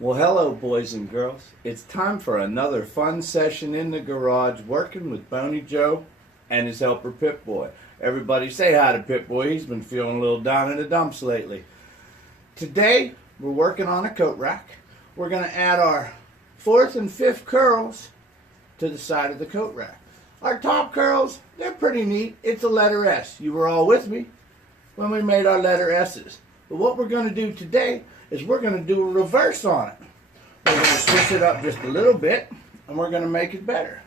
Well, hello, boys and girls. It's time for another fun session in the garage working with Boney Joe and his helper Pipboy. Everybody say hi to Pipboy. He's been feeling a little down in the dumps lately. Today, we're working on a coat rack. We're going to add our fourth and fifth curls to the side of the coat rack. Our top curls, they're pretty neat. It's a letter S. You were all with me when we made our letter S's. But what we're going to do today is we're going to do a reverse on it. We're going to switch it up just a little bit, and we're going to make it better.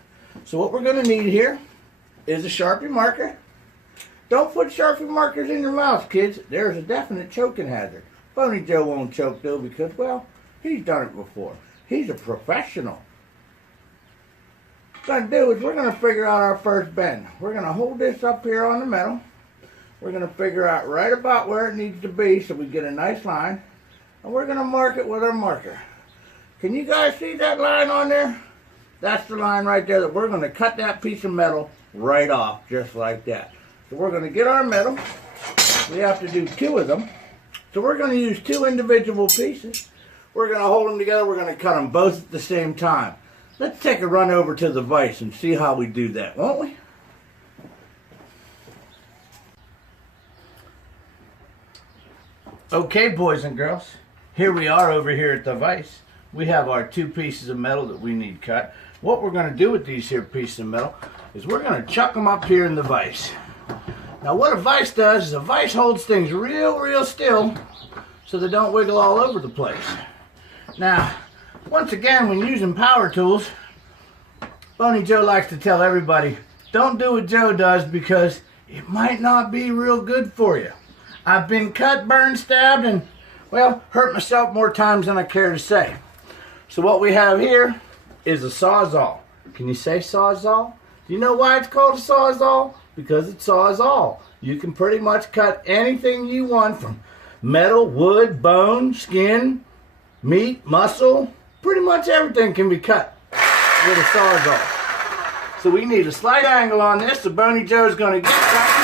So what we're going to need here is a Sharpie marker. Don't put Sharpie markers in your mouth, kids. There's a definite choking hazard. Boney Joe won't choke, though, because, well, he's done it before. He's a professional. What we're going to do is we're going to figure out our first bend. We're going to hold this up here on the metal. We're going to figure out right about where it needs to be so we get a nice line. And we're going to mark it with our marker. Can you guys see that line on there? That's the line right there that we're going to cut that piece of metal right off, just like that. So we're going to get our metal. We have to do two of them. So we're going to use two individual pieces. We're going to hold them together. We're going to cut them both at the same time. Let's take a run over to the vise and see how we do that, won't we? Okay, boys and girls. Here we are over here at the vise. We have our two pieces of metal that we need cut. What we're going to do with these here pieces of metal is we're going to chuck them up here in the vise. Now what a vise does is a vise holds things real still so they don't wiggle all over the place. Now, once again, when using power tools, Boney Joe likes to tell everybody, don't do what Joe does because it might not be real good for you. I've been cut, burned, stabbed, and, well, hurt myself more times than I care to say. So what we have here is a Sawzall. Can you say Sawzall? Do you know why it's called a Sawzall? Because it saws all. You can pretty much cut anything you want from metal, wood, bone, skin, meat, muscle. Pretty much everything can be cut with a Sawzall. So we need a slight angle on this, so Boney Joe's going to get something.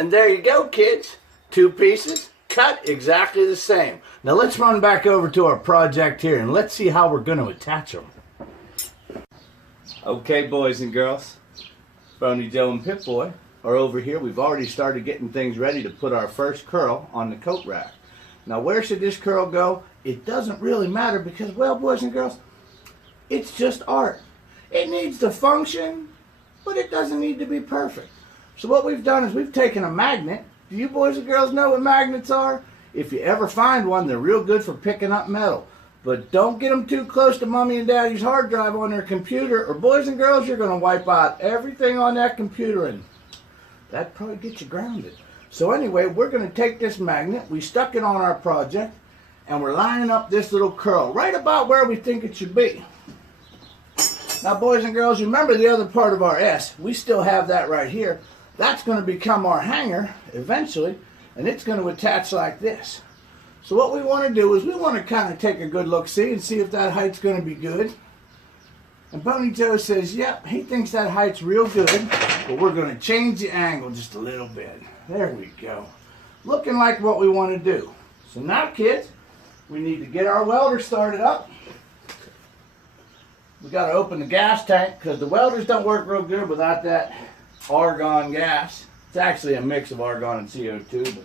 And there you go, kids. Two pieces, cut exactly the same. Now let's run back over to our project here and let's see how we're going to attach them. Okay, boys and girls. Boney Joe and Pipboy are over here. We've already started getting things ready to put our first curl on the coat rack. Now where should this curl go? It doesn't really matter because, well, boys and girls, it's just art. It needs to function, but it doesn't need to be perfect. So what we've done is we've taken a magnet. Do you boys and girls know what magnets are? If you ever find one, they're real good for picking up metal. But don't get them too close to mommy and daddy's hard drive on their computer, or boys and girls, you're going to wipe out everything on that computer, and that'd probably get you grounded. So anyway, we're going to take this magnet, we stuck it on our project, and we're lining up this little curl right about where we think it should be. Now boys and girls, remember the other part of our S. We still have that right here. That's going to become our hanger eventually, and it's going to attach like this. So what we want to do is we want to kind of take a good look-see and see if that height's going to be good. And Boney Joe says, yep, he thinks that height's real good, but we're going to change the angle just a little bit. There we go. Looking like what we want to do. So now, kids, we need to get our welder started up. We got to open the gas tank because the welders don't work real good without that argon gas. It's actually a mix of argon and CO2, but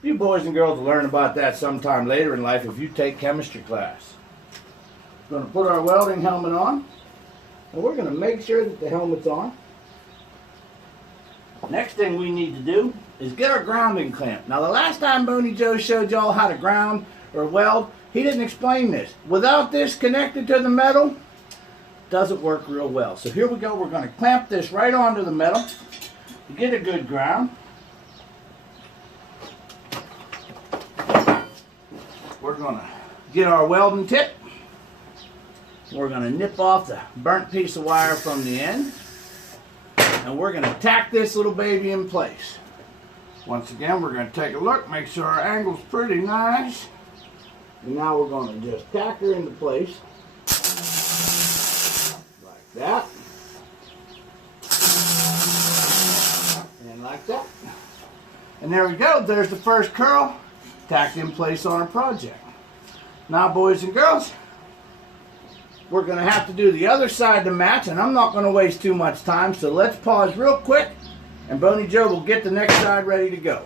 you boys and girls will learn about that sometime later in life if you take chemistry class. We're going to put our welding helmet on, and we're going to make sure that the helmet's on. Next thing we need to do is get our grounding clamp. Now the last time Boney Joe showed y'all how to ground or weld, he didn't explain this. Without this connected to the metal, doesn't work real well. So here we go. We're going to clamp this right onto the metal to get a good ground. We're going to get our welding tip We're going to nip off the burnt piece of wire from the end, and we're going to tack this little baby in place. Once again, we're going to take a look, make sure our angle's pretty nice. And now we're going to just tack her into place like that. And like that. And there we go. There's the first curl tacked in place on our project. Now, boys and girls, we're going to have to do the other side to match, and I'm not going to waste too much time, so let's pause real quick, and Boney Joe will get the next side ready to go.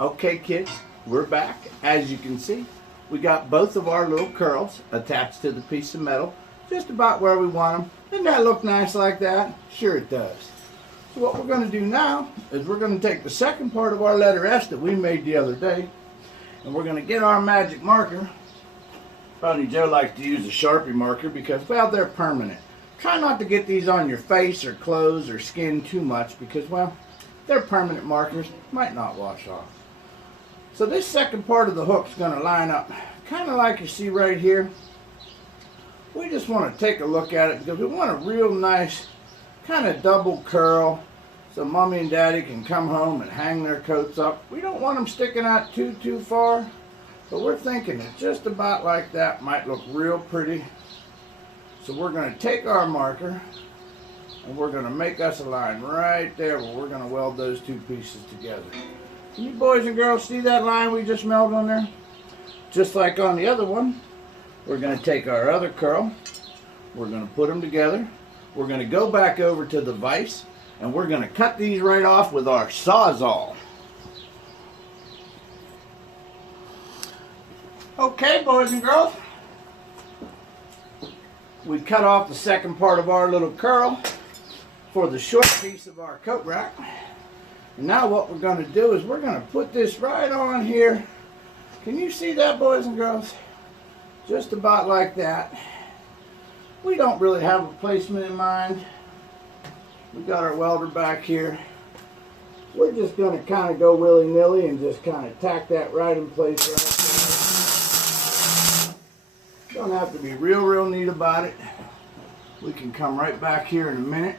Okay, kids, we're back. As you can see, we got both of our little curls attached to the piece of metal, just about where we want them. Doesn't that look nice like that? Sure it does. So what we're going to do now is we're going to take the second part of our letter S that we made the other day, and we're going to get our magic marker. Boney Joe likes to use a Sharpie marker because, well, they're permanent. Try not to get these on your face or clothes or skin too much because, well, they're permanent markers, might not wash off. So this second part of the hook's going to line up kind of like you see right here. We just want to take a look at it because we want a real nice kind of double curl so mommy and daddy can come home and hang their coats up. We don't want them sticking out too far. But we're thinking that just about like that might look real pretty. So we're going to take our marker and we're going to make us a line right there where we're going to weld those two pieces together. Can you boys and girls see that line we just melted on there? Just like on the other one, we're going to take our other curl, we're going to put them together, we're going to go back over to the vise, and we're going to cut these right off with our Sawzall. Okay, boys and girls, we cut off the second part of our little curl for the short piece of our coat rack. And now what we're going to do is we're going to put this right on here. Can you see that, boys and girls? Just about like that. We don't really have a placement in mind. We got our welder back here. We're just going to kind of go willy-nilly and just kind of tack that right in place right there. Don't have to be real neat about it. We can come right back here in a minute,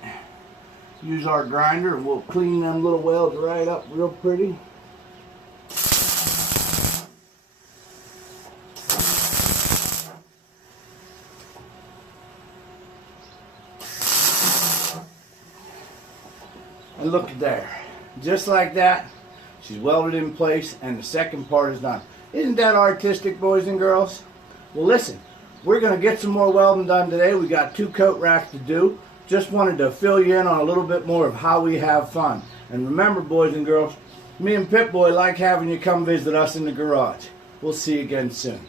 use our grinder, and we'll clean them little welds right up real pretty. And look at there. Just like that, she's welded in place and the second part is done. Isn't that artistic, boys and girls? Well, listen, we're going to get some more welding done today. We got 2 coat racks to do. Just wanted to fill you in on a little bit more of how we have fun. And remember, boys and girls, me and Pipboy like having you come visit us in the garage. We'll see you again soon.